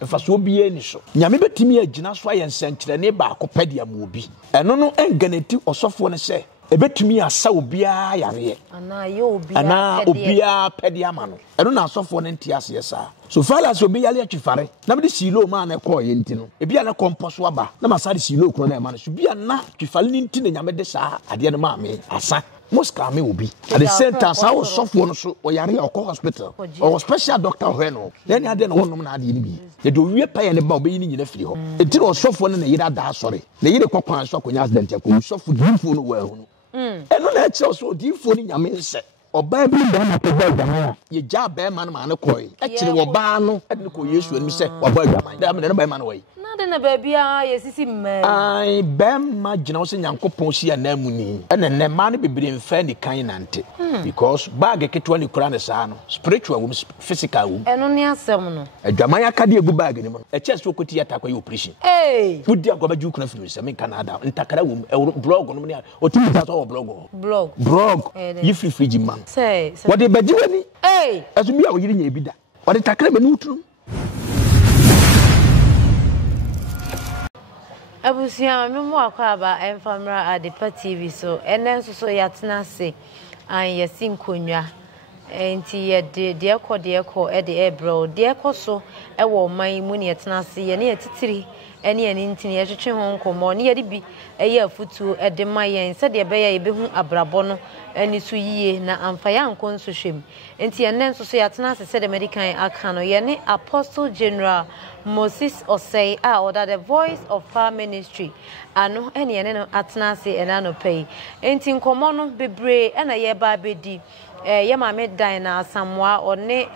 Efa so obi ani so. Nyame betimi agina so ayensenkyerene ba akopede am obi. Eno no enganeti osofo ne se ebetumi asa obia yare ana obia pede ama no eno na asofo ne ntiase yesa so fala so obia yale atwifare na me silo ma na ko ye nti no ebia na komposo aba na masade silo kro na ema no so bia na twifale ni nti na nyame de saa ade no ma me asa moska me obi at the same time sa osofo no so oyare okọ hospital or special doctor ho no then ade no wonom na ade ni bi ye do wie pa ye ne ba obi ni nyina firi ho enti no osofo no na yira da asore na yire kokwan so akonya accident akọ osofo dimfo no wa hu eno na eche so dimfo ni nyame nse oba bi da na peda dama ye ja ba ma na ne koy ekire wo ba no ade ko Yesu ani se wo ba dama da me ne ba ma no wai na de na baabia yesisi mma ai bem ma gina wo se Nyankopon si ana mu ni ene ne ma ne bibire mfa ni kan nante because bag ketwa ni kura ne sa no spiritual wo physical wo eno ne asem no adwaman akade egu bag ni mo eche so koti yata kwa operation wudi agoba ju kuna finu se me Canada ntakara wo blog no ne otimi ta so blog yi free man say what the bajiwani aso bia wo yiri nya ebida what the takara me nutu abusia me mo akwa ba Enfamra Adepa TV so enen so yatena se an yasinkonwa enti ye de ekọ e de ebro de ekọ e wo man mu ne yatena se ye ne yatitiri ene ene ntini ye twetwe ho nkomo ne ye de bi eye afutu e de mayen se de be ye be hu abrabo no ani so yie na amfa ya nkon so hwem enti enen so yatena se de medical aka no ye ne Apostle General Moses Osei order the voice of our ministry ano ene no atena se ena no pay enti nkomo no bebre ena ye ba bedi ye mame dan na asamwa one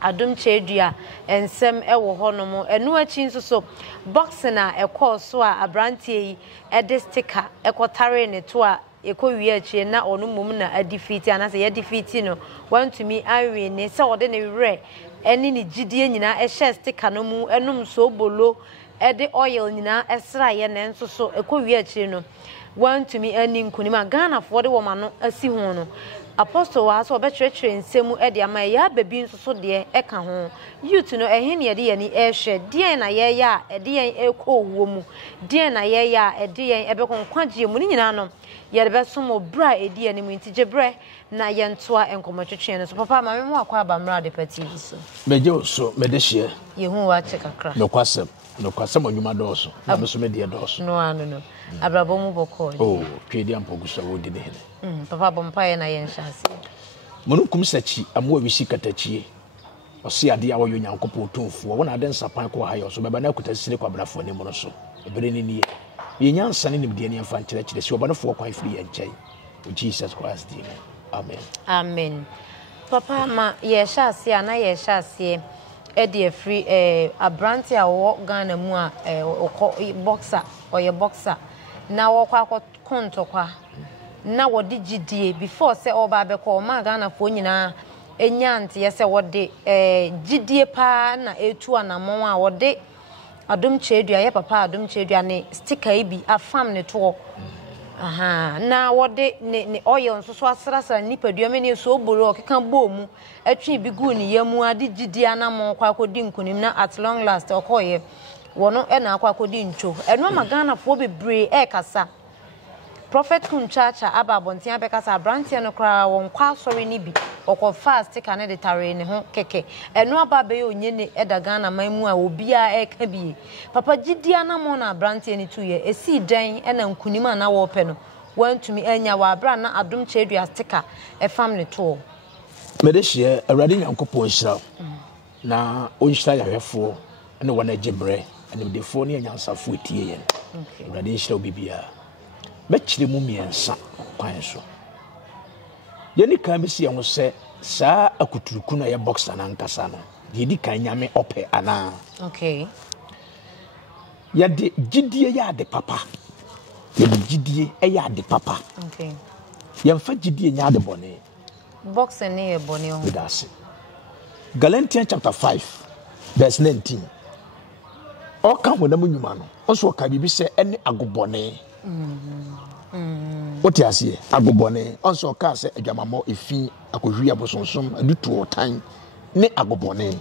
adom chedua ensem ewo honom enu achi nso boxing na ekọ so a abrantie yi ede sticker ekotare ne to a ekowie achi na onu mum na adifiti anase ye defiti no want to me awe ne se ode ne re eni ni gidie nyina ehye sticker no mu enum so bolo ede oil nyina esra ye ne nso so ekowie achi no want to me ani nkunima Ghana for de woman no asi ho no Apostle wa so obetwetwe nsemu e de ama ya babi nsoso de e ka ho youth no ehe ne de ye ni e hwe de na ye ya e de ye e ko wo mu de na ye ya e de ye e be konkwagie mu ni nyina no ye de be somo bra e de ye ni mu ntije bre na ye ntoa enkomotwetwe no so papa ma me mu akwa Abamra Adepa TV so meje so me de hye ye hu wa che kakra no kwasem onwuma doso na me so me de doso no abrabo mu boko twedi ampogusa wo de ne papa bompaye na ye nhyase monukum sachi amwa wisi katachie osi ade a wo Nyankopon tonfuo wona ade nsapan ko hayo so beba na kutasire kwa brafo ne mo so ebere ne nie ye nyansa ne nimde ne mfa nkyerɛkyerɛ si obanofo kwan free ye nkyɛn Jesus Christ name amen papa ma ye hyase ana ye hyase e de free abranti a wo Ghana mu a boxer na wo kwa kontokwa na wodi gidie before say oba abekọ ma Ghana fo nyina enyante ye say wodi gidie pa na etu anamon a wodi adom chedua ye papa adom chedua ne sticker ibi afam ne to na wodi ne oil nso so asrasa nipadua me ne so oboro okeka bomu atwi bi gu ne yamu ade gidie anamon kwa akodi nkunim na at long last okoye wono na akwa akodi ncho eno ma Ghana fo bebre kasa Prophet Kunchacha ababontia bekasa abrantia no kra won kwa sori ni bi okọ fast ka ne de tare ne ho keke eno ababe onye ne eda Ghana manmu a obia eka bie papa gidia na mo na abrantia ni tuye esi dan na nkunima na wo pe no wantumi anya wa abra na adom chedua sticker e family to me de hye awrade Nyankopon hyira na onhyira yahwefo ne wona gibre and the phone and yansafo etie yen awrade hyira obibia mechire mu miensa kwan so yeni kan bi se ye ho se saa akuturuku na ye boxer na nkasa no ye di kan nyame ope ana ya de gidie ya de papa ye de gidie ya de papa ye mfa gidie nya de bone boxer ne ye bone ho that's it. Galatians chapter 5 verse 19 o kan ho na munwuma no o so ka bibi se ene agobone What you see, agobone, also cast a jamamo if he akohwi abosonsom adutu otan ne agobone.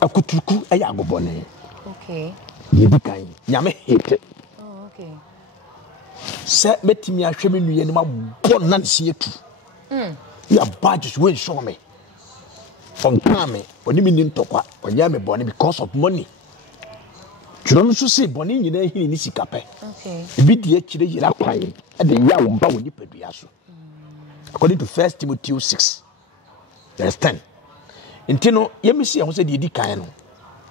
akutuku aya agobone okay yedi kan nyame hete okay se betimi ahwe me nuye ne ma bon na nsie tu ya badges we show me on time oni mi ntokwa onya me bone because of money Children so say boni nyina hini ni sikape. Okay. Ebi die kire yira kwan e de ya wo ba wo ni padua so. According to 1 Timothy 6 verse 10. Intino yemisi ho say de di kan no.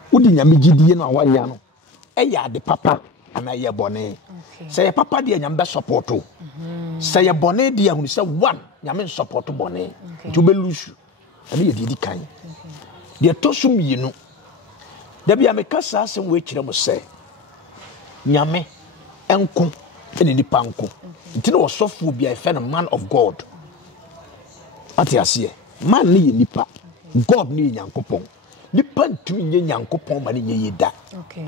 Wodi nyame gidie no awanya no. E ya de papa ana ye boni. Say papa de nyame be support o. Say boni de ahunu say one nyame support boni. Nti obelusu. Ana ye de di kan. De tosum yinu Debi ameka sa asem we kire mo se nyame enko ene nipa nko ntine osofo bia efe no man of God ati ase man ni nipa God ni nyankopon nipa ntumi nye nyankopon ma ni nye yida okay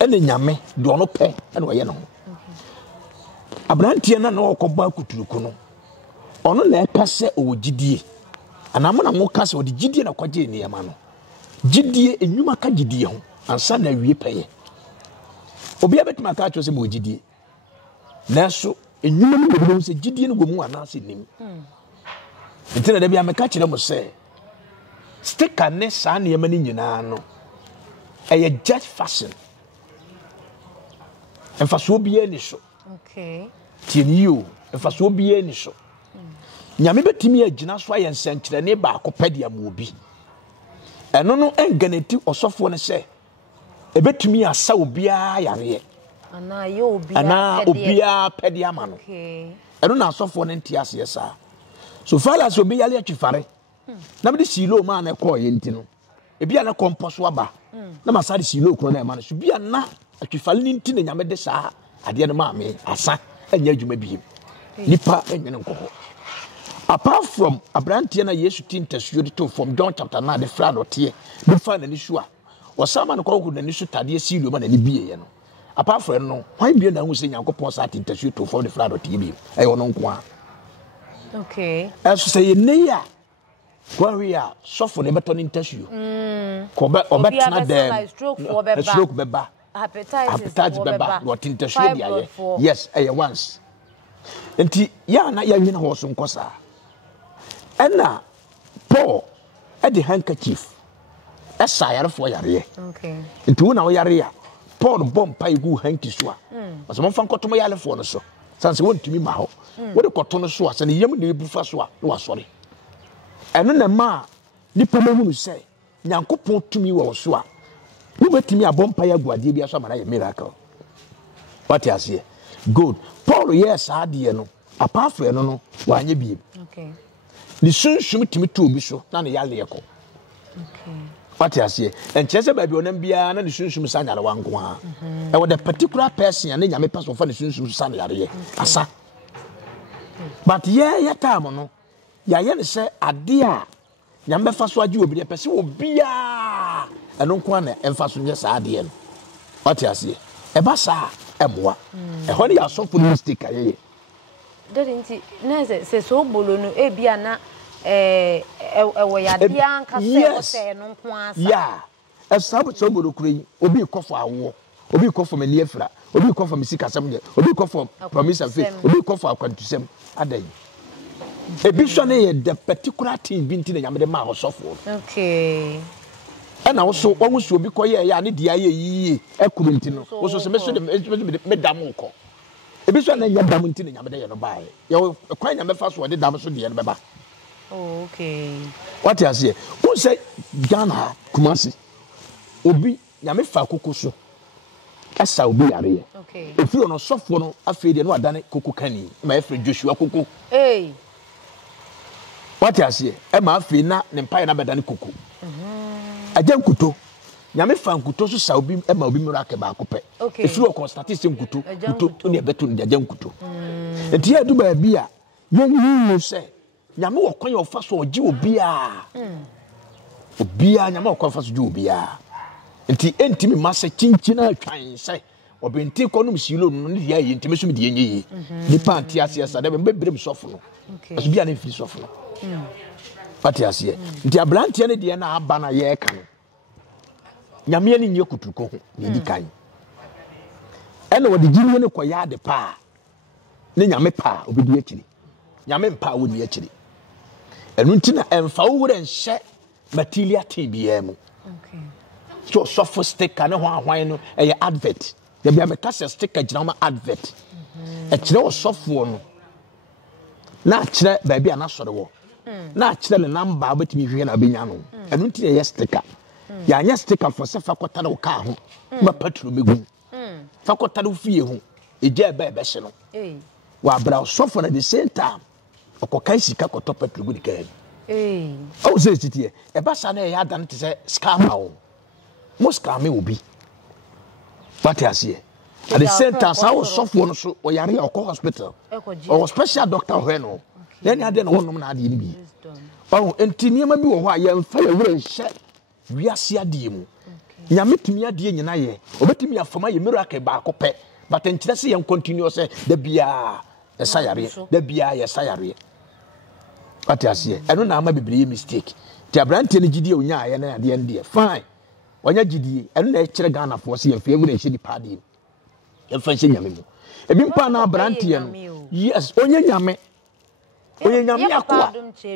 ene nyame de ono pe ene oye no abrantie na na okoba kuturuku no ono na eka se owogidie anamo na mo ka se odi gidie na kwaje ni yama no Jidie enyuma ka jidie ho ansa na wie peye obi abetima ka atwo se mo jidie naso enyuma no be se jidie no gomu ana se nim ntina da bia me ka kire mo se sticker ne sa na yema ni nyina no eye just fashion emfaso obi ani so okay tienio emfaso obi ani so nyame betimi agina so ayensenkire ne ba akopade am obi eno no enganeti osofo ne se ebetumi asa obia yare ana ye obia pede ama no okay eno na asofo ne ntia se sa so fala so obia yale atwifare na me silo ma na ko ye ntino ebia na komposo aba na masari silo kro na ma no so bia na atwifale ni ntine nyame de sa ade no ma me asa anya adwuma bi nipa enwene nkoho apart from Abrantia na Yesu tintasio to from John chapter 9 the flood otie be fa na nisua osama no kwaku na nisu tade silo ma na ni biye no apart from no why be na hu se Nyankopon sa tintasio to from the flood otie bi e wono nko a okay eso say ye ne ya kwa wi a sofo ne beto tintasio ko be obetna dem stroke beba appetite beba no tintasio dia ye yes e once enti ya na ya nyina ho so nkosa ena Paul e de handkerchief esa yare fo yare okay enti wo na wo yare ya Paul bompa igu handkerchief a so mo fa nkotomo yale fo no so sanse wontumi ma ho wo de koto no so asa ne yam ne bufa so a no asore eno na ma nipa mahunu se Nyankopon tumi wo so a wo betumi abompa ya guade bia so amara ye miracle what you see good Paul yes ade no apart from no wanye bi okay ni sunsun timi to obi so na ne yale yeko okay what you see and chese ba bi onam bia na ni sunsun sa nyare wanko a e wo the particular person na nyame person for ni sunsun sa na yare asa but ya time no ya ye ne se ade a nyame fa so age obi de pese obi a eno nko na emfa so nye sa ade no what you see e ba sa emoa e ho ne ya so for mistake aye Didn't na se so bolo no e bia na wo ya dia anka se no nko asa yeah esabo so bolo kure obi kofo awo obi kofo mani afra obi kofo misika sam de obi kofo promise faith obi kofo akwantusem adan ebi so na ye the particular thing bi nti na nyame de ma hosofo okay na wo so won so obi koye ya ne dia ye yiye ekuru nti no wo so se meso de me dam nko ebi so na nya dam nti na nyame de ye no bae ye kwan nyame fa so de dam so de ye no beba oh okay what you say who say Ghana Kumasi obi nyame fa koko so asa obi yare okay efi ono sofo no afi de no adane koko kani ma efre Joshua koko hey what you say e ma afi na ne mpa na bedane koko ajankuto nyame fa nkuto so sa obi e ma obi miracle ba akopɛ efi o constatistic nkuto kuto ne beto ne ajankuto enti ya du ba bia ye nyu se nyame wo kwan yo fa so ogi obi a nyame wo kwan fa so ogi obi a enti entimi masa chinchina atwan se obenti konum silo no ne dia ye ntimi so me die nye ni panti ase asa da be bebrem sofo no aso bia na firi sofo no pati ase nti abrantie ne dia na aba na ye ka no nyame ani nye kutuko ho ne di kan ene wo de gini ne koya de pa ne nyame pa obedi akiri nyame mpa wo ni akiri enu ntina emfa wo wure nhye material tbm okay so soft sticker ne ho ahwan no eye advert ya bia me kase sticker gina ma advert e kire wo sofo no na kire ba bia na sore wo na kire le number abetimi hwe na benya no enu ntina ye sticker ya anya sticker for se fa kota no ka ho ma patru megu fa kota no fie ho eje ba be hye no wa bra sofo na the same time okokai sika koto patru gu dikai oh say titie e ba sa na ya dan te se scam awo mo scam e obi what you see at the same time how sofo no so o yare okọ hospital or special doctor ho no then ya de no wonom na ade ni bi oh entiniema bi wo ho a ye mfa ye wure hye wiase ade mu nyame tumi ade nyina ye obetumi afama ye miracle ba akopɛ but entire se ye continue say da bia esayare da bia ye sayare what you see eno na ama bibiri mistake ti abrante ne gidie onya aye na ade ende fine wanya gidie eno na ekire Ghana for se ye fa wure hye di padi ye fa hye nyame mu ebi mpa na abrante no yes onye nyame akwa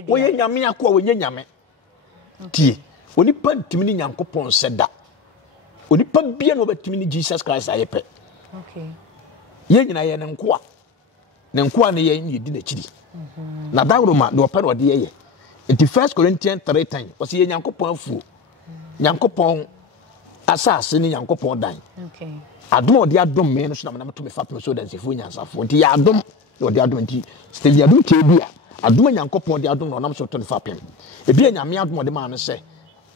onye nyame akwa onye nyame tie onipa ntimi ni Nyankopon seda onipa bia no betimi ni Jesus Christ ayepe okay ye nyina ye ne nkoa ne ye ni di na chiri na dawroma de opa no de ye enti 1 Corinthians 3:10 o se ye Nyankopon afuo Nyankopon asase ni Nyankopon dan okay adom ode adom me no so na to me fapem so dan sefo nyansafo enti ya adom ode adom enti still ya adom tebia adom Nyankopon de adom no nam so to ne fapem ebi nyame adom ode ma no se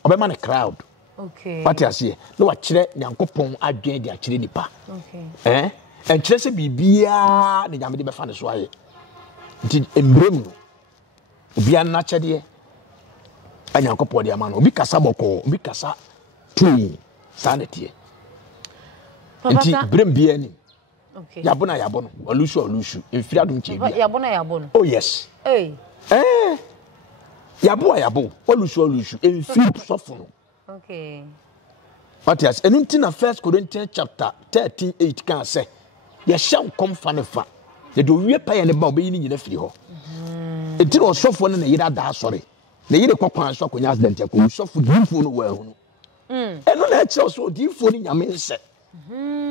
obema ne crowd okay what you see no wa kire Nyankopon adwen de akire nipa okay en kire se bibia ne nyame de be fa ne so aye nti embrem no obi an na chede Nyankopon de ama no obi kasa boko obi kasa tu sanity nti brem bia ni okay yabona yabono olushu enfiri adom che bia yabona oh yes yabo olushu enfiri sofo no okay what yes enu nti na 1 Corinthians chapter 13:8 kan say ye hye kom fa ne fa ye do wie pa ye ne ba obeyi ni nyina firi ho enti no sofo no na yira da asore na yire kwakwan so akonya accident ko sofo difo no wa hu enu na eche so difo ni nyame nse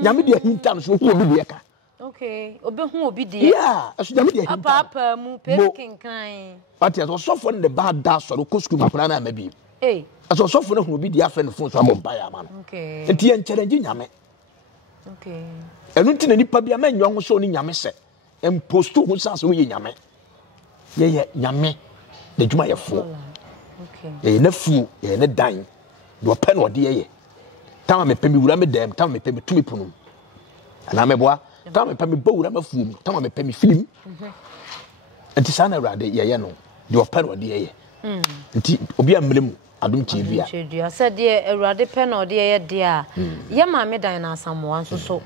nyame de hinta no so ko obi de ka okay obehu obi de yeah aso nyame de hinta apa mu pekin kan what yes sofo no de ba da asore ko school makura na mabi aso sofo no hu obi de afa ne fon so amon ba ya ma no okay enti en challenge nyame okay enu nti na nipa bia ma nyo ho so ni nyame se em postu ho sa so ye nyame ye nyame de djuma ye fo okay ye na fu ye ne dan do pa na ode ye tama me pemi wura me dem tama me pemi tumi punu ana me boa tama me pemi bo wura me fu tama me pemi film enti sana urade ye no de pa na ode ye enti obi amrem adum chebia chedua said de urade pe na ode ye de a ye ma me dan na asamoa nso so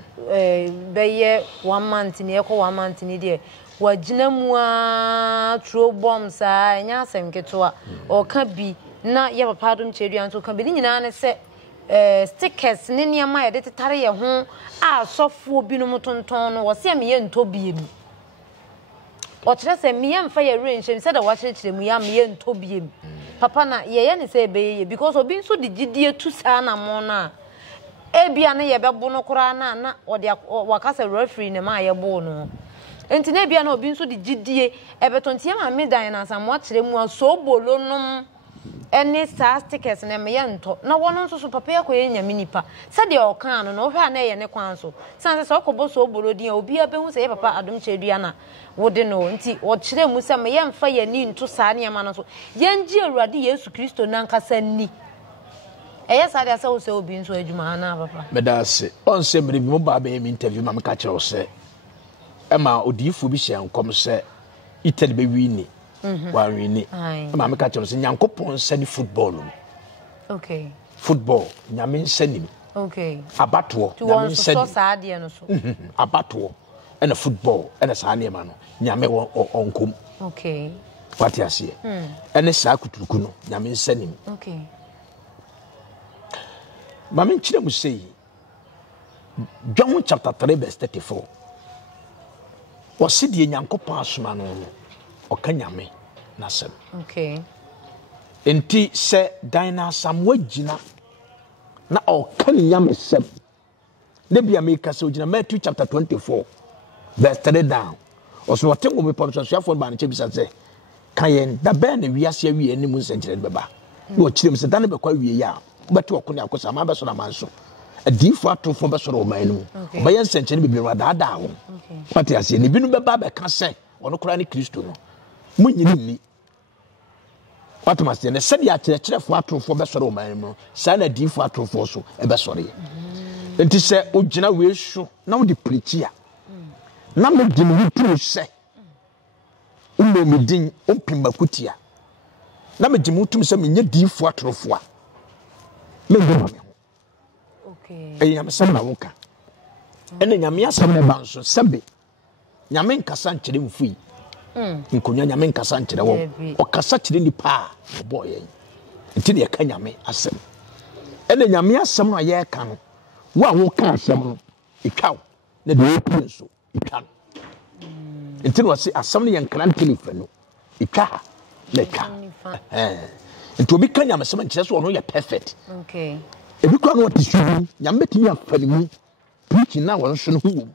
be ye 1 month ni ekọ 1 month ni de wagina mu a tro bombs a nya asem keto o ka bi na ye papa adum chedua nso ka bi nyina ne se stickers ne niam a ye de tetare ye ho a sofo bi no motonton no wo se me ye nto bi emu o kire se me ye mfa ye range se da wa kire mu ya me ye nto bi emu papa na ye ne se be ye because obi nso de gidie tu saa na mo na ebia ne ye bebo no kura na ode wakasa referee ne ma ye bo no enti na ebia na obi nso de gidie ebetontie ma me dan na asamo kire mu aso bolo nom ene saa stickers ne me ye nto na wono nso so papa ye koye nyame nipa se de o kan no no hwa na ye ne kwan so san se okobo so bolo din obi abehu se ye papa adom chedua na wode no nti o kire mu se me ye mfa ye ni nto saa ne ma no so ye ngi awurade Yesu Kristo na nkasa ni eye sa de se o se obi nso adwuma na papa medase on se me bi mo ba be mi interview ma me ka kire o se e ma odifo bi hye nkom se Italy be wini wa wini e ma me ka kire o se Nyankopon sani football okay football nyame sani okay abato nyame sani so sa de no so abato and a football and a sane man nyame onkom okay what you see and a sakutuku no nyame sanim okay Mama nkyere mu say John chapter 3 verse 34 Osidi Nyankopon asoma no okanyame nasem. Okay. Enti se dina sam wagina na okanyame sem. Ne bia make se ogina Matthew chapter 24 verse 3 down. Oso wotengo me pamsuasuafo ba ne chebisa se kayen da be na wiase awie animu nsenkyere beba. No chirem se dane bekwa wie ya. Beti okone akosa ma be so na manso. Adifo atofo be so ro man nu. Ba yen nsenkyere bibiri da da wo. Okay. Pati ase ni binu beba be ka se ono kura ni Kristo no. Munyini ni. Watu mase ne se dia kyerefo atofo be so ro man mu. Sa na adifo atofo so e be so re. Enti se ogina we hwu na wo di preach ya. Na me di me tu se. Umbe me din ompimba kutia. Na me di mutum se me nya difo atofo a. Me go me. Okay. E yam se na woka. Ene nyame asem ne ba nso sebe. Nyame nkasa nkyere mfui. Nkonya nyame nkasa nkyere wo. Okasa kyere nipa obo yen. Nti ne ka nyame asem. Ene nyame asem no ye ka no. Wo a wo ka asem no etwaw. Na de opu nso etwa no. Nti no se asem no ye nkran telifa no. Etwa na twa. Nti obi ka nyame asem nkyere so ono ye perfect. Okay. Ebi kwa no tisubi nyame betimi afanimu. Preaching na won so no hu.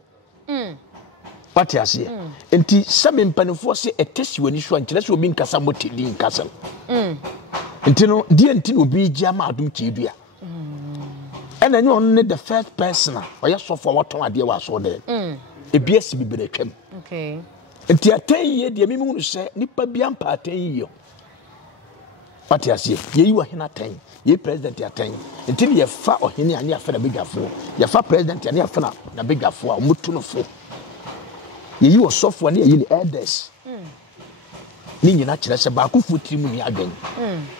What you say? Enti sebe mpanefo se etesi wani so ankyere se obi nkasa motedi nkasa. Enti no die enti no obi gi ama adum kiedua. Ena nyo on the first person oya so for waton ade wa so de. Ebi esi bibere twam. Okay. Enti atenye de mimi hunu se nipa bia mpa atenye. What you say? Ye wa hena atenye. Ye president atenye. Enti ye fa ohene ane afa na bigafo. Ye fa president ane afa na bigafo a mutu no fo. Ye you software ne ye elders. Ni nyina kire se ba ku futiri mu ni adwen.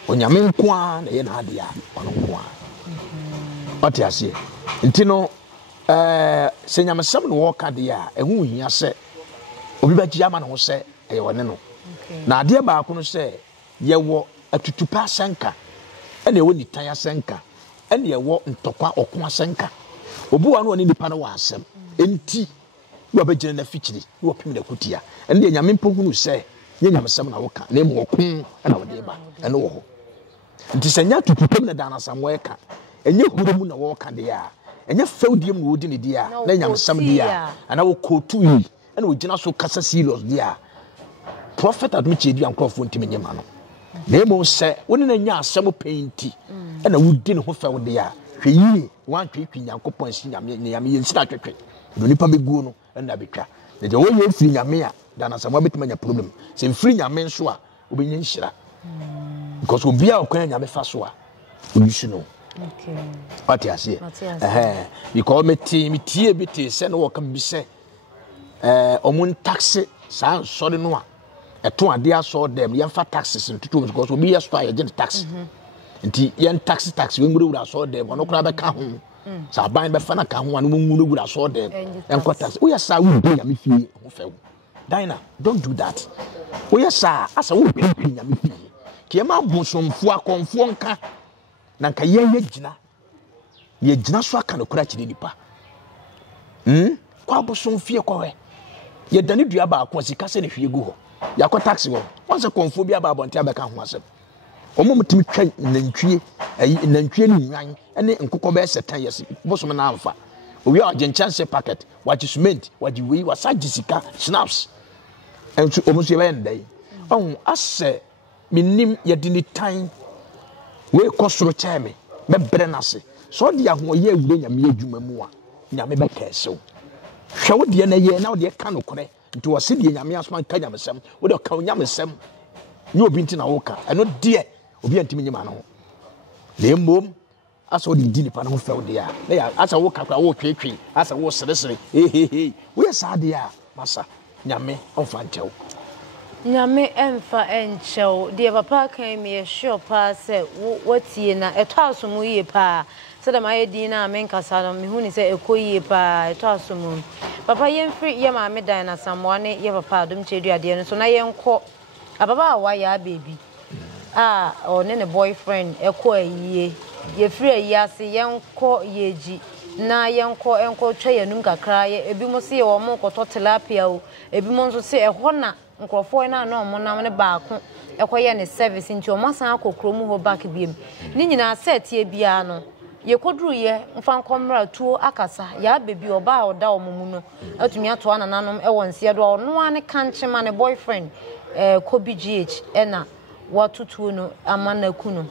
Onyame nko a na ye na ade a ono nko a. What you say? Nti no se nyame sam no wo ka de a ehu hia se obi ba gi ama no se eye wone no. Na ade ba ku no se ye wo atutupa sanka ene wo nitan asanka ene ye wo ntokwa okon asanka. Obu wa no ni nipa no wa asem. Enti wo abegye na fichiri wo pim da kutia ene ye nyame mpogunu se ye nyame sam na wo ka na emu okon na wo de ba ene wo ho. Nti se nya tutupem na dana sam wo ka enye hurumu na wo ka de ya enye fewdiem na wo di ne dia na nyame sam dia ana wo kotu yi ene wo gina so kasa serious dia prophet adum chedi ankrofo ntimi nyema no na emu se woni na nya asem painti ene wo di ne ho few de ya hwe yi wan twetwi nyankopon si nyame ye nsina twetwe do nipa beguo no ena betwa na je wo ye firi nyame a dana sam abetima nya problem se firi nyame nso a obenye nhira because obi a okwan nyame fa so a oyisu no. Okay. What you say? Because me tie biti se no work bi se omun taxi san sorry no a eto ade aso dem ye fa taxes ntutu because obi yes to a ye tax. Nti ye taxi we ngure aso dem ono kura be ka ho. Sa ban be fa na ka ho anu ngure aso dem. Enko tax. O yes sa we be ya me fie ho fe. Dina, don't do that. O yes sa asa we be ya me fie. Ki e ma bosomfo akonfo nka nanka ye gina so aka no kura kire nipa kwa boson fie kwa ye dane dua ba akon sika se ne hwie gu ho yakọ taxi wo onse konfo bia ba bonte abeka ho asem omo mutimi twa nantwie ni nwan ene nkokọ be setan yesi bosom na amfa owi a genchance packet waji cement waji wei wasaji sika snaps entu omo so ye ba ndai on ase minim ye dini tan we kosoro cheme be bre nase so de ahoye awure nyame adwuma mu a nyame be kaeso hwe wo de na ye na wo de ka no kore nti wo se de nyame asoma ka nyame sem wo de ka nyame sem ni obi nti na wo ka eno de obi antimi nyima no le mom asa wo de di nipa na ho fe wo de a na ya asa wo ka kwa wo twetwe asa wo seresere wo ye sa de a masa nyame onfa ntew Nyame emfa enchew de papa kan me sure pa se watie na eto asomu yie pa se da maye din na men kasa no me huni se ekoyie pa eto asomu papa yemfri ye ma me dan na samwane ye papa adum chedu ade no so na yenko ababa awa ya baby one ne boyfriend eko ayie ye free yase yenko yeji na enko twa yanum kakra ye ebi mo se ye wo mo koto tilapia o ebi mo nso se eho na nkrofo na na omo nam ne baako ekoye ne service nti omo san akokro mu ho back biem ni nyina set ye bia no ye koduru ye mfa nkomra tuo akasa ya bebi oba oda omumu no atumi ato anananom e wonse do ono ane kanchema ne boyfriend Kobe GH ena watutuo no amanaku no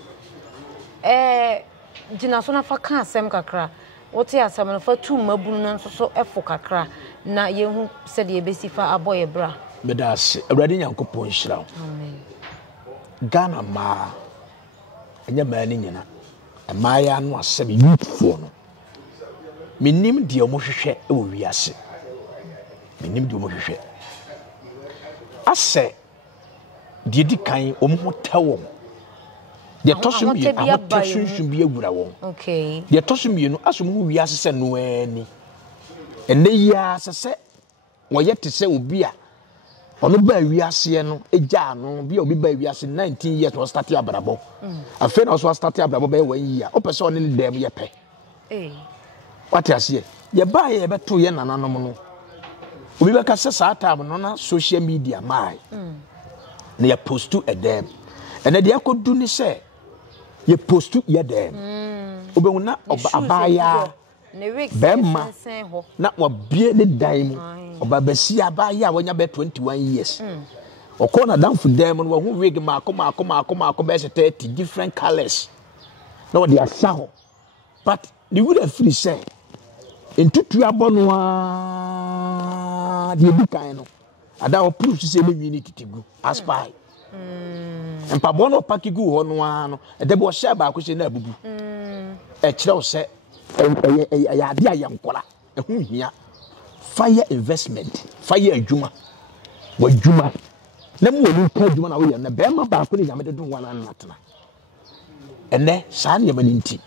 jina so na fa kan asem kakra wote asem no fa tu mabunu no nso so efo kakra na yehu se de ebesi fa aboye bra medase awrade nyankopon hyira amen Ghana ma anya mani nyina amaya no asem youthfo no minim de omohwehwe e wo wiase minim de omohwehwe ase de di kan omho tawo de tosum ye ahotosunsun bi agura won okay de tosum ye no asum hu wiase se no ani ene ya se woye te se obi a ono ba wiase no eja no bi obi ba wiase 19 years was start abrabo afa na so start abrabo ba 1 year o pese one dem ye pe what ase ye ba ye beto ye nananom no obi be ka se sa time no na social media mai na ye post to dem ene de akodu ni se ye post to ye dem obehu na oba abaya bema na wabie ne dan mu oba basi abaya wonya be 21 years okona danfo dem no wo hu wig maako be 30 different colors na wodi asa ho but the would have free say entutu abono a de bukan no ada o proof say me wini titigu aspire empa bono pakigu ho no a no e de bo share ba ko se na abubu e kire o se ya dia ya nkola ehu hia fire investment fire adwuma wadwuma na mo wonu ka adwuma na wo ye na be ma ba ko ni nyame de do wana natena ene saa ne mani nti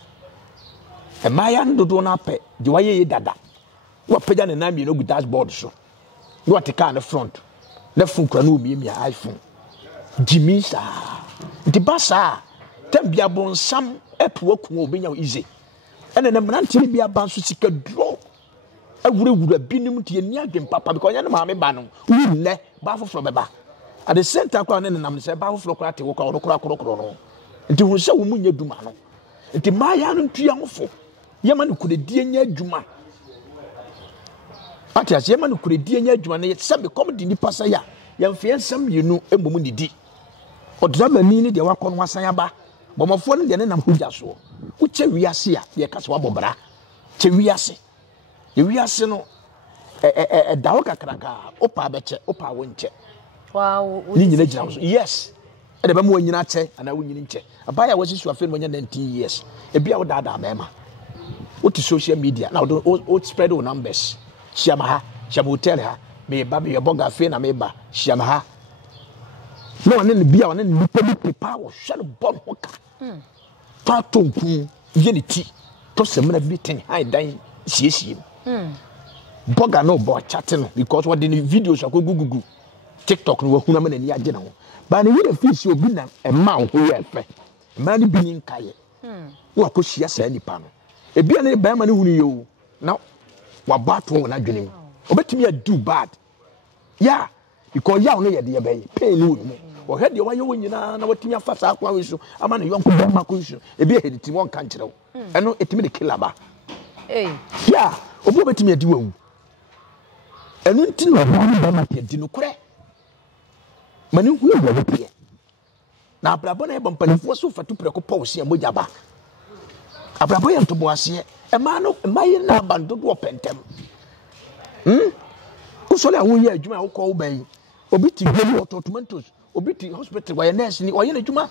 e ma ya ndodo na pe de waye ye dada wo pega ne na mi no gu dashboard so wo te ka na front na fun kra na omi iPhone Jimmy sa nti basa tambia bonsam epo aku obenya easy ene na mranti bia ban so sika dro awure binim tie ni adwen papa because nya na maame ba no wunne ba foforo beba at the center kwa ne nam se ba foforo kwa te wo kwa korokoro no nti hu se wo munye duma no nti ma ya no ntua hofo yema no kudedie nya adwuma ati ase yema no kudedie nya adwuma ne se be comedy ni pasa ya yemfe nsam yenu embom didi odramani ni de wakọ no asan aba bomofo ne de ne nam hugya so uche wiase a ye kase wabobra che wiase ye wiase no dawo kakraka opa beche opa wonche wow ni nyina gira so yes e de be mo nyina che ana wonyini nche abaya wasisu afi no nya 19 years e bia wo dada mema uti social media na o spread o numbers shiama ha shiama hotel ha me ba me boga afi na me ba shiama ha no one ne bia one ne police power shall bomb hoka patonku yeniti to semna bi ten high dan siesie boga no bo chat no because what the videos akogugugu TikTok no wahuna ma nani age na ho ba ne we fish obi na e ma ho we fe ma ne bi ni nkaye wo akohia sa nipa no e bia ne ba ma ne hunu yo na wa bato na dwenem obetimi a do bad yeah because ya no ye de be pain no mo o he de wa ye wonyina na watimi afa sa akwa we so ama ne yonko ba ma ko so e bia hediti won kan kire wo eno etimi de kilaba yeah obo betimi adi wawu enu nti no ba ma pe di no kure mani hu e wo pe na abrabo na e bompanifo so fatu preko pawse amoja ba abrabo ye ntobo ase e ma no ma ye na bando do pentem kusole awo ye adwuma wo ko wo ban obi ti gbe water tomatoes obi ti hospital wa ye nurse ni o ye na adwuma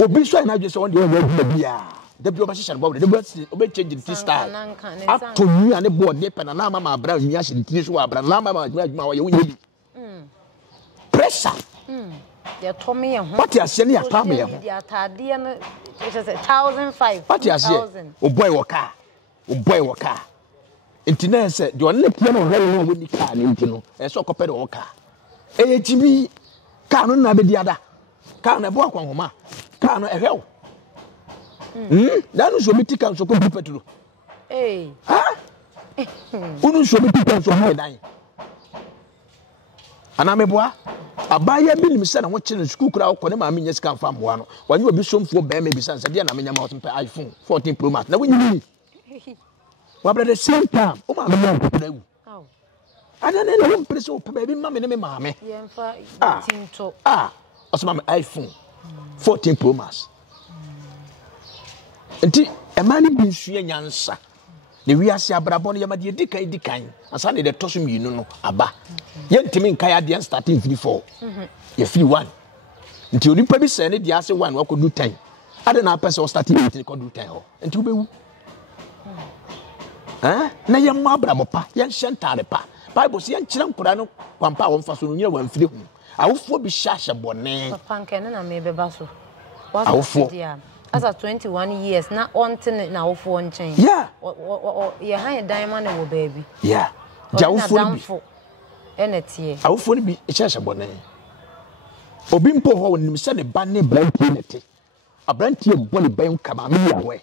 obi so na adwese won de adwuma bia da bi oba hihya no bo de obi change the style ato nua ne board de pena na mama abra nua hye ntini so abra na mama adwuma wa ye wonye bi pressure ya tomi ye ho what you say ne ya pam ye ho ya atade no it is 1005 what you say o boy wo car intine se de on le pia no hwere no woni car ne ntino e so kopede wo car e jibi car no na be diada car na bo akwanhoma car no ehwe That is what can so completely. Hey. Ah? Unu so can so high dying. And I'm a boy. A buyer bill said, I'm watching the school crowd. When I mean, yes, come from one. When you will be some for bear, maybe since I mean, I'm out iPhone 14 Pro Max. Now, when you mean, well, at the same time, oh, my, I don't know, pretty so baby, mammy, mammy. Also, my iPhone 14 Pro Max. And a man being sweet answer. The we are see Abrabon Yamadi Dicay, and Sunday the Tossum, you know, Abba. Yet Timin Kayadian starting 54. You feel one. Until you probably send it, the answer one, what could do 10. I don't know, person starting to do 10. And to be. Na ya mabra mopa ya nshentare pa Bible say nkyira nkura no kwampa wo mfa so no nyɛ wan firi hu awofo bi hyahye bɔne papa nkene na me beba so awofo as a 21 years na onte na awofo nkyɛn yeah ye han diamond wo baby yeah jawofo bi enetie awofo bi hyahye bɔne obi mpo ho wonim sɛ ne ba ne brantie nete abrantie bɔ ne ban kama me yawe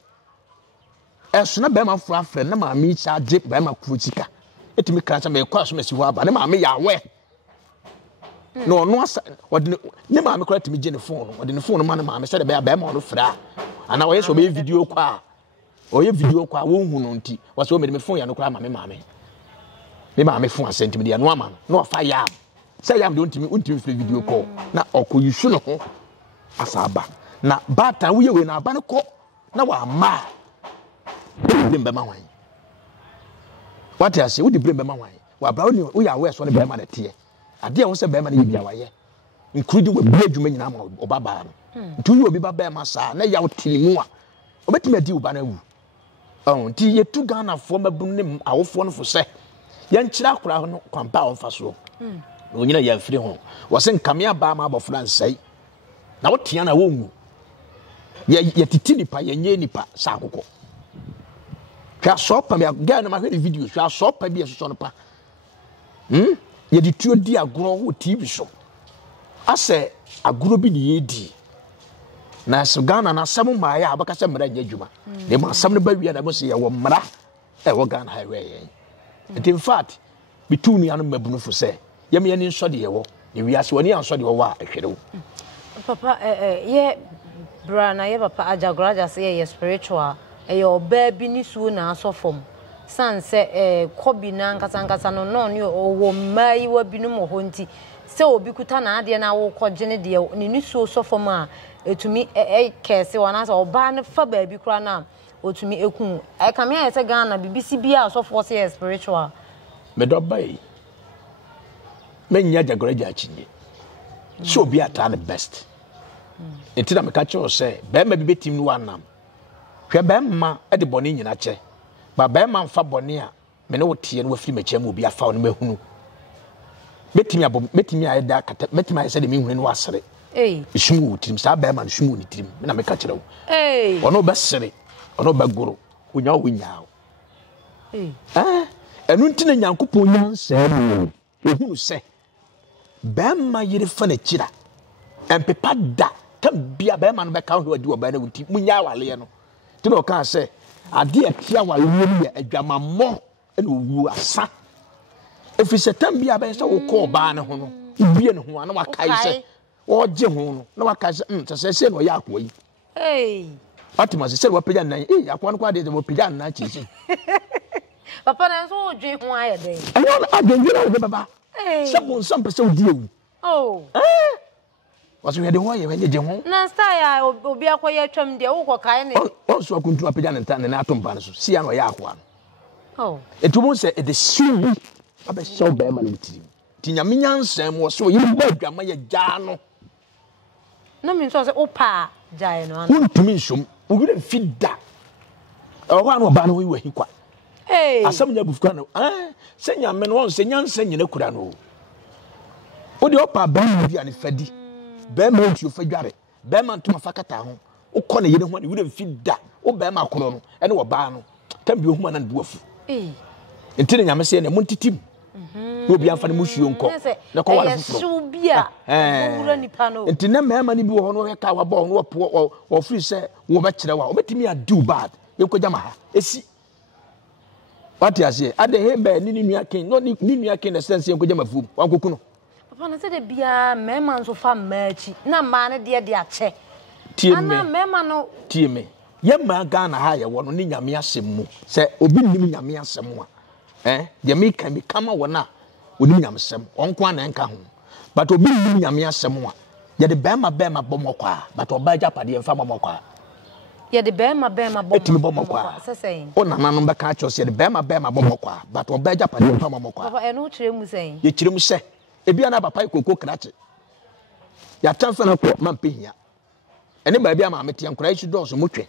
esuna be ma fu afre na ma mi cha je be ma ku chika etimi kra cha me kwa so mesi ho aba ne ma me ya we no no asa wode ne ma me kra timi je ne phone wode ne phone ma ne ma me se de be ma no fra ana wo ye so be video kwa o ye video kwa wo hu no nti wo so me de me phone ya no kra ma me ma me phone asentimi de no ama no fa ya say yam de untimi free video call na okoyisu no ho asaba na bata wo ye we na aba ne ko na wa ma blame be ma wan what I say we blame be ma wan wa bra we ya we so ne be ma na tie ade a wo se be ma na bia wa ye including we bia dwuma nyina ma obaba no nti you obi ba be ma sa na ya wotini mu a obetimi adi uba na wu nti ye tu Ghana fo mabun ne awofo no fo se ye nkyira akora no kwampa wo fa so onyina ya mfiri ho wo se nkamia ba ma abofra nsai na wotia na wo nwu ye titi nipa ye nye nipa sa akoko twa sopa me ga na ma hwe video twa sopa bi eso no pa ye di tuo di agoro wo TV so ase agoro bi ni yedi na so Ghana na samu ma ya abaka se mra nya djuma de ma sam no ba wi na mo se ye wo mra e wo Ghana ha we ye in fact bitunu anu mabunu fo se ye me ni nso de ye wo ye wi ase woni anso de wo wa ahwere wo papa ye brana ye papa ajagoraja se ye spiritual e yo baby ni su na asofom san se kobi na nkasa no no ni owo mai wa binu mo honti se obi kuta na ade na wo kogene de ni su sofom a etumi kese wana se oba ne fa baby kura na otumi ekun e kam ya se Ghana BBC bia asofo se spiritual me do bai menya ajagoraja achinye so obi ata the best entida me ka che o se be ma bi betim no wanam hwe be ma e de bone nyina che ba be ma mfa bone a me ne wotie no wafiri machia mu obi afa no mahunu metimi ayeda kata metimi ayese de me hunu no wasere isumu tirim sa be ma no sumu ni tirim me na me ka kire wo ono be sere ono be goro onya wonya enu ntina nyankopon nyansa mu ehunu se be ma yire fa na kira empepa da kam bia be ma no be ka ho adi oba na wuti munya wale no ti no kan se ade atia wale ni ya adwamammo ena owu asa efise tam bia be se wo ko ba ne ho no bie ne ho na wakai se wo je ho no na wakai se se no ya akwa yi Fatima se wo pija nan akwa no kwa de wo pija nan chi papa na so dwe ho aye den ayo adwenje na wo baba se bon sam pese odi ewu waso ye de ho ye we je ho na star ya obi akoye twam de wo kokai ne so akuntu apija ne tan ne atomba ne so si ya no ya akwa no etumo se e de suru aba show be ma ne tiri ti nyame nyansam wo so ye ba adwama ye gya no na mi so se opa gya no an untumi nsom obi de fida ho an oba no wi wahi kwa asam nya bufuka no se nyame no won se nyansa nyina kura no o de opa ba no bi ani fadi be ma ntuo fadware be ma ntuma fakata ho ukọ na yene ho ne wi de fida o be ma koro no ene wo ba no tam bi ohuma na do afu enti ne nyame se ne montitim obi amfa ne musuo nko na ko wale fufuro bia wura nipa no enti na mema ne bi wo no ka wa bo no wo free say wo be kire wa obetimi a do bad yekoja ma ha esi what you say ade he be ni nua ken no ni nua ken na sense yekoja ma fum wankoku no papa na se de bia mema nso fa maachi na ma ne de ache ana mema no tie me ye ma Ghana ha ye wo no ni nyame asem mu se obi nim nyame asem a de me kan bi kama wona oni nyame sem onko ana nka ho but obi nim nyame asem a ye de bema bomokwa but oba japade mfa bomokwa ye de bema bomokwa sesen o nana no beka cho se de bema bomokwa but oba japade mfa bomokwa papa eno kire mu sen ye kire mu se ebia na papa ikoko krache ya tanfa na ko mampehia ene ba bia ma metia nkura isu do so motwe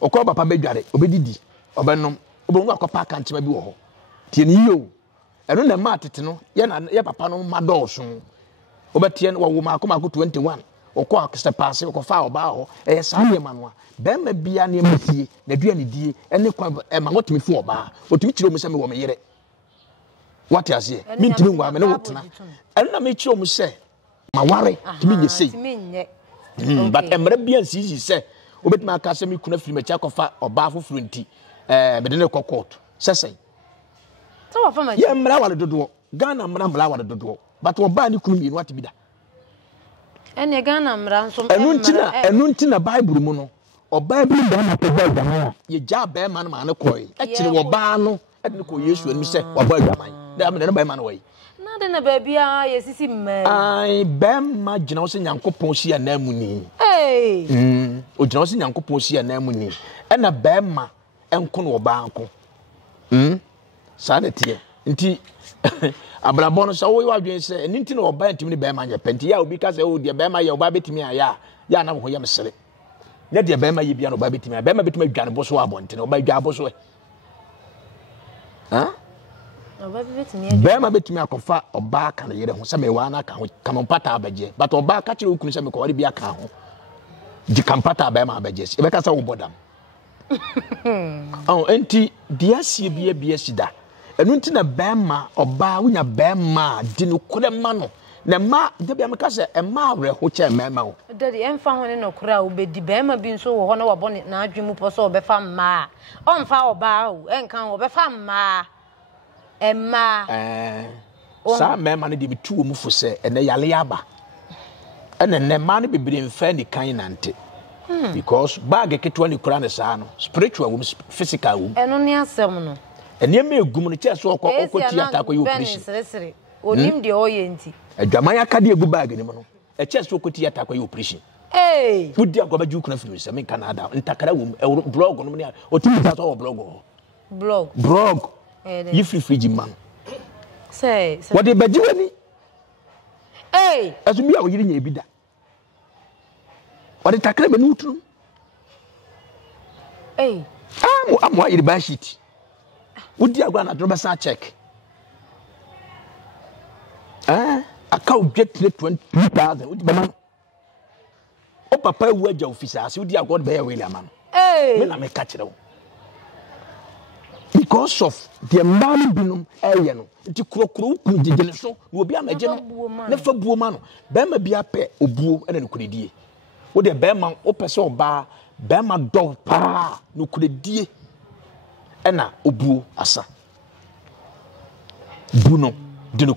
okọ papa bedware obedidi obenom obonu akọpa ka nchema bi wo ho tie ni yo eno na ma tete no ye papa no ma do so obetie no wo ma akoma 21 okọ akse paase okọfa oba ho sa ne ma no be ma bia ne mafie na dua ne die ene kwa ma wotimi fu oba otimi kire mu se me wo me yere what you say mi ntimi ngwa me ne wotena eno na me kire mu se ma ware timi nye sei but emre bia nsisi se obetimi aka se mi kuna firi mecha kofa oba afoforo nti be de ne court sesen so wa fama ye mra wale dodo Ghana mra wale dodo but oba ni kunu mi no atibida ene Ghana mra nso enu ntina Bible mu no oba bi da na peba jaman ye ja be ma no ma ne koy e kire oba no e de ko Yesu enu se oba jaman da me ne ba ma no wai na de na ba bia ye sisi mma ai be ma gina wo se Nyankopon si anamu ni o gina wo se Nyankopon si anamu ni e na be ma enko no oba anko sa na tie nti abrabon so wo wadwen se eni nti na oba ntimi ne be ma nya penti ya obi ka se o de be ma ya oba betimi aya ya na ho ya mesere ne de be ma ye bia no oba betimi be ma betimi adwane boso abonte na oba dwa boso oba betimi be ma betimi akofa oba ka na yere ho se me wa na ka ho kampata abaje but oba ka kire okunu se me ko wari bia ka ho di kampata be ma abaje e be ka se wo bodam enti dia sie bia sida enu nti na bema oba wunya bema di no kure ma no na ma de bia meka se ema awre ho che mema wo daddy emfa ho ne no kura obedi bema bi nso wo ho na wabo na adwemu po so obefa mma omfa oba o enka obefa mma emma sa mema ne de bitu mu fo se ene yale aba ene ne ma ne bibire mfa ni kan nante because bag ketwa ni kura ne sa no spiritual wo physical wo eno ne asem no ene me egum ne che so okoti ata ko yo operation onim de oyenti adwaman akade egu bag ni mo no e che so okoti ata ko yo operation fudi agoba ju kuna film se me Canada ntakara wo blog no ne otimi ta so blog you free man say what the bajiwani azu bia wo yiri nya ebida what the takara me nutu amo yiri ba sheet wudi agwa na droba sa check account get 20,000 wudi bama o papa wu aja office as wudi agwa be ya William man me na me ka kire wo because of the man binum eye no nti krokro ku jejene so wo bi amaje no ne fa buo ma no be ma bia pe obuo ena ne kuredie wo de be ma o pese oba be ma do pa no kuredie ena obuo asa buno dinu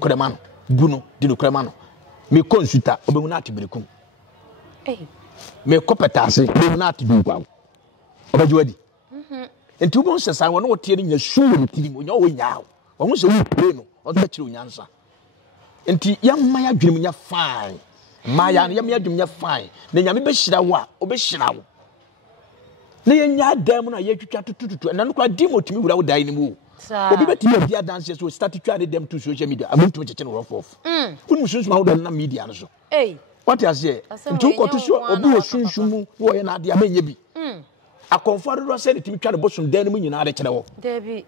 kremano me konsuta obehu na atibirikum me kopetase obehu na atibirikwa obajuadi enti ubon sesa won wote ni nya suwo mutirim onya wo nya wo se wo pray no o da kire onyansa enti yamma ya dwene nya fine ma ya yamma ya dwene nya fine na nyame be hira wo a obehira wo na yenya adam na yetwitwa tututu na no kwa dimotimi wura wo dai ni mu obi beti ya dia dance so start twa dem to social media amuntu cheche no rough off kunu sunsun ma wo na media no so what you say ntu ko to so obi wo sunsun wo ye na ade amanye bi akonfo do se timi twa de bosun dan mu nyina ade kire wo debi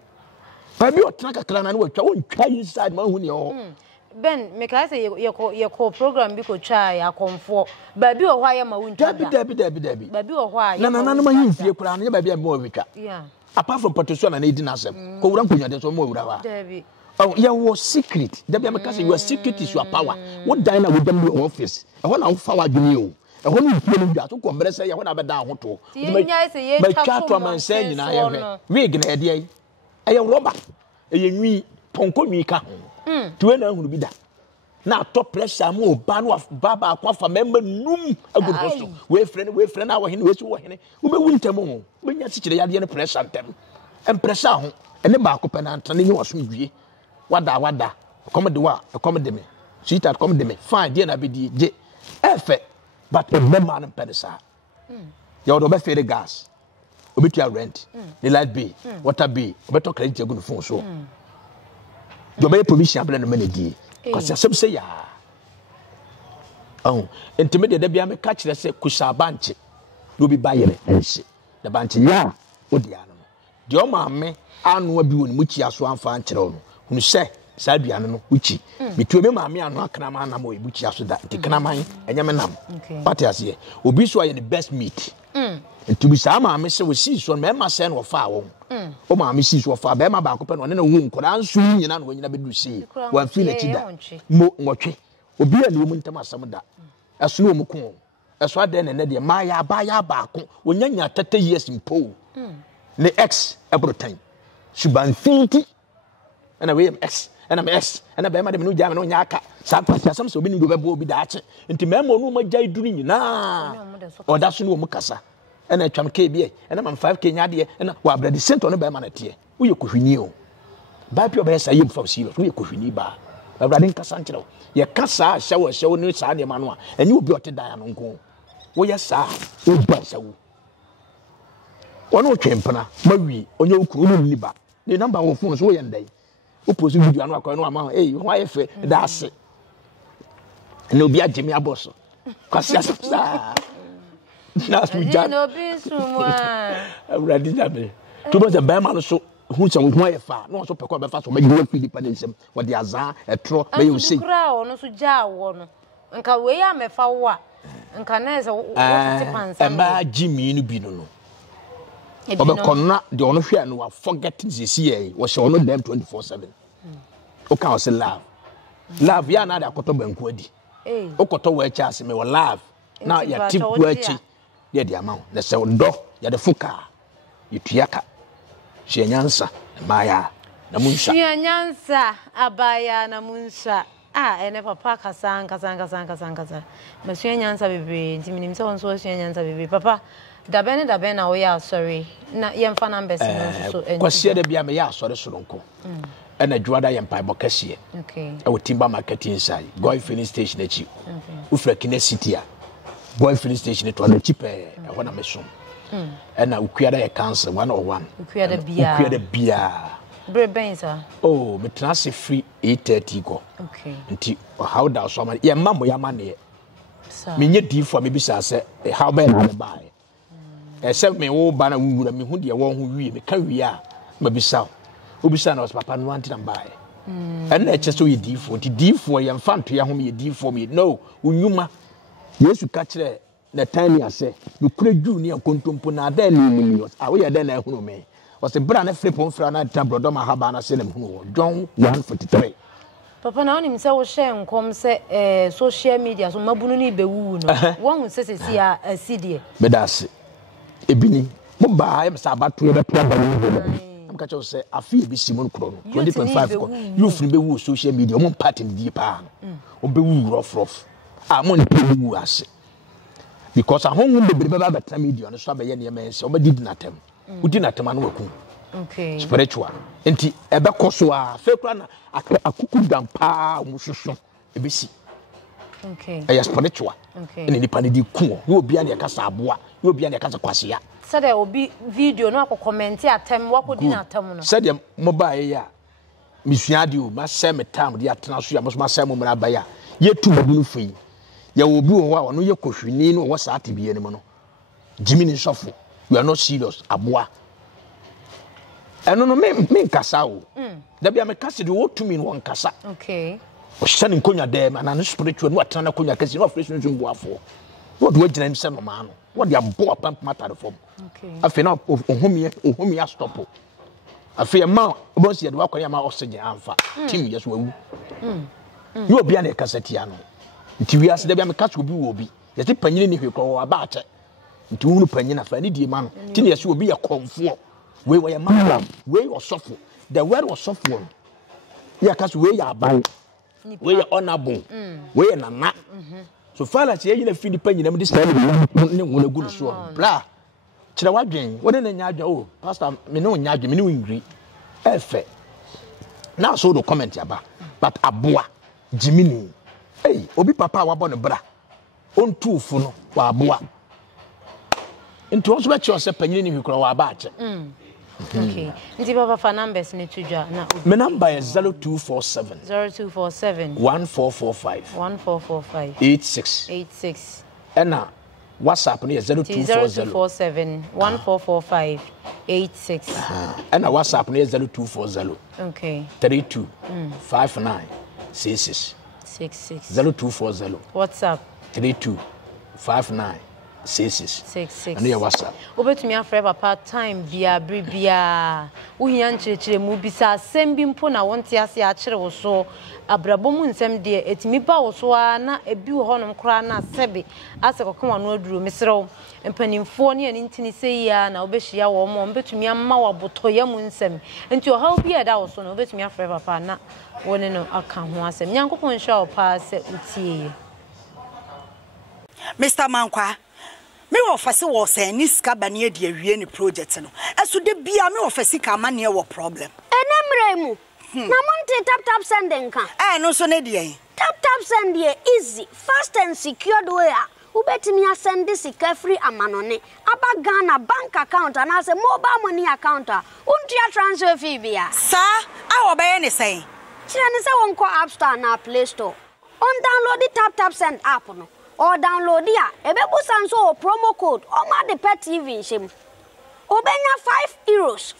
ba bi otena kakra na no twa wo ntwa inside ma hu ne ho ben me ka say ye ko program bi ko twa ya konfo ba bi o hwa ya ma wu ntwa debi ba bi o hwa ya na ma yimfie kura na ba bi a mo wetwa yeah apart from Patricia na edi na asem ko wura nkonya de so mo wura wa debi Oh, your secret. Your secret is your power. What dine with them in your office? I want to follow you. I want to feel you to compress. I want to down to. My chat man saying, I am Regan idea. I am robber. A me Ponko Mika. To an who be that. Now, top pressure more ban of Baba Quafa member noom a good hostel. We friend our hin which were who be winter moon. When you see the idea press at them. And press out and the back open and turning you as we wada come de me sweet at come de me fine dear na be di effect but a man and pedesa you do be feed the gas obitua rent the light bill water bill obeto credit you go phone so you be provision plan no manage because some say ya oh intermediate dey be catch the say kusha banche no be buy ense the banche ya odi ano de o ma me anu abi woni mu chia so amfa ankyere no unu se sa aduane no uchi betu me maame anu akana ma na mo ebuchi aso da tikana man enyame nam pati ase obi so aye the best meat nti bi sa maame se we si so me ma se no fa wo o maame si so fa be ma ba ko pe no ne wu nkora nso nyina no nyina bedu si wa fi na chida mo nwotwe obi ani mu ntam asam da aso no mu ko aso ade ne de ma ya ba ko onyanya 30 years mpo ne ex ebrotan suban finti and I am X, and I'm S, and I bear my new jam and yaka. Sacrifice some so many do be that. Into Memo no my jay doing na or that's no Mukasa. And I tram KBA, and I'm 5K Nadia, and what bloody sent on a bear we could renew. By your best, I am from serious, we could renew bar. A riding Cassandro. Your Cassa show no Sandy Manua, and you brought it down on go. Oh, yes, sir, oh, but so. One more champion, Marie, on your cool liba. The number of phones way and day. Opposite video no akọ no ama eh why fe da ase no bia Jimmy aboso kwase asasa na so ja no bi sumo a ready da be to be the bear man so hu se wo aye fa no so pekọ be fa so be you Philip and nsem wo de azan etro be you say kura o no so ja wo no nka we ya mefa wo a nka na se wo tete pansa e ma Jimmy no bi no Obekonna the ono hwe no wa forgetting this year was ono them 24/7 o ka o say love ya na da akoto banku adi o koto wa echa ase me wo love na ya tipu achi de de ama na se ndo ya de fuka yituaka hwe nyansa maya na munsha hwe nyansa abaya na munsha ene papa kasa masua nyansa bebe ntiminim se wonso asua nyansa bebe papa dabena we are sorry na yemfa numbers no so kwase de bia me ya sorry soronko na juada yempa bokase okay e wotimba marketing sai go filling station achi ufra kine city a go filling station to na chipe e ho na mesom na ukuada ye cancer 101 ukuada bia bre benza oh me transfer free 8:30 go okay nti how da so ma ye mammo ya ma ne me nye difo me bisa se how be na buy except me wo ba na wura me hu de wo ho wie me ka wie a ma bisa obisa na papa no anti na buy and na eche so ye difo ti difo ye mfa nto ya ho me ye difo me no unyuma Yesu ka kire na time ase me kura dwu ne akontompo na da ni mu wo ye da na ehunu me was a brand free pon fra na tabrodo ma haba na selem hunu John 1:43 papa na onim se wo share nkom se social media so mabunu ni bewu no won se se ya aside bedase ebini mo ba am sa abato e be to ba ni am ka cho se afi bi simon kro no 2025 ko you free bewu social media mo party di pa o bewu rough mo ni bewu ase because ahonhom bebrebe ba beta media no so abaye ne mense o ba did natem udi natem anu waku okay spiritual enti ebe koso a fe kura na akuku dampa mo hwehwe ebesi okay aya spiritual okay ene nipa ne di ku no obi a ne kasa aboa no obi a ne kasa kwase ya sade obi video no akọ comment atem wakodi na atem no sade mobile ya misua de o ma se me time de atena so ya mo se mo mra ba ya yetu babunu fui ya obi wo a ono ye kohwini no wo sa atibie ne mo no Jimmy ni sofo you are not serious aboa eno no me nkasa o da bia me kasa de wo tumi no nkasa okay o shani nkonya dem ana no spiritual no atana konya kasi no fresh no mbuafo what do we gina nse no ma no what they abo pamp matter form okay afi na ohumie stop Afei ma obonsi ye de wakọ ya ma oxygen amfa. Team yes wawu. You obi an e kaseti ano. Nti wi ase da bia me ka obi wo obi. Ye ti panyine ni hwe ko aba ache. Nti hunu panyina fa ni die ma no. Ti ne yes obi ye konfo. We ye ma we osofo. The word osofo. Ya kaso we ya aban. We ye honorable. We ye nana. So far as ye na fi ni panyina me this time ne wona gu no so. Bla. Kira wadwen. Wona na nya adwen oh pastor me no nya adwen me no nwiri. Efe. Now so the comment yaba. But aboa Jimini. Hey, obi papa wa bon bra. On tufu no wa aboa. Into also bet you say panyini ni hwekura wa ba ache. Okay. Nti papa fa numbers ni tudwa na. My number is 0247 0247 1445 1445 86. And WhatsApp ni 0247 1445 86. And WhatsApp ni 0240. Okay. 32 59 66. 0240. WhatsApp 32 59 66. And your WhatsApp. Obetumi afre papa time bia wo hia nchirechire mu bisa sembi mpo na wonte ase a kire wo so abrabo mu nsem de etimi ba wo so na ebi wo honom kra na sebe ase kokoma no aduro misrew empanimfo ne ani ntini seya na obehia wo mo betumi amma waboto ya mu nsem enti o ha obi eda wo so na obetumi afre papa na woni no aka ho asem nyankopon hwa opa se utie Mr. Mankwa me office was a niska banie de awie ni project no eso de bia me office ka mane wo problem enemremu na monte tap sending kan no so ne de tap send here easy fast and secured way ubetimi send sika free amanone aba Ghana bank account and as a mobile money account untia transfer fee bia sa a obaye ne say kire ne se wonko app store na play store on download the tap send app no or download ya ebebu sanso promo code o ma de pet TV nshim obenya €5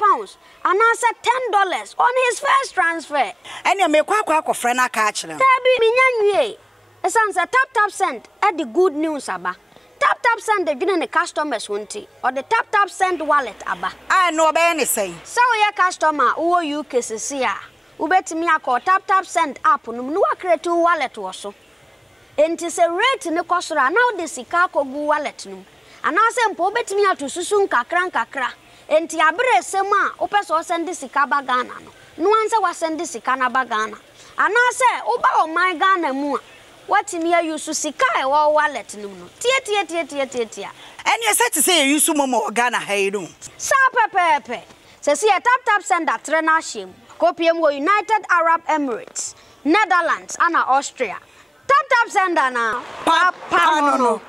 £5 and answer $10 on his first transfer ene me kwa akofre na ka akire tabi minyanwie esanse tap send at the good news aba tap send the gine ne customers wonti or the tap send wallet aba no obey ne say so your customer wo UK sisia ubetimi akọ tap send app no no create wallet wo so enti se rate ne kosora now the sika kogu wallet no anase mpo betimi atosusu nkakra enti abre sema opeso send sika ba Ghana no anse wa send sika na ba Ghana anase oba o my Ghana mu watimi ayusu sika e wo wallet no tie eni se say you use momo Ghana hayiru sa pepepe se si tap send atre na shim kopiem wo United Arab Emirates Netherlands and Austria tap send na papa no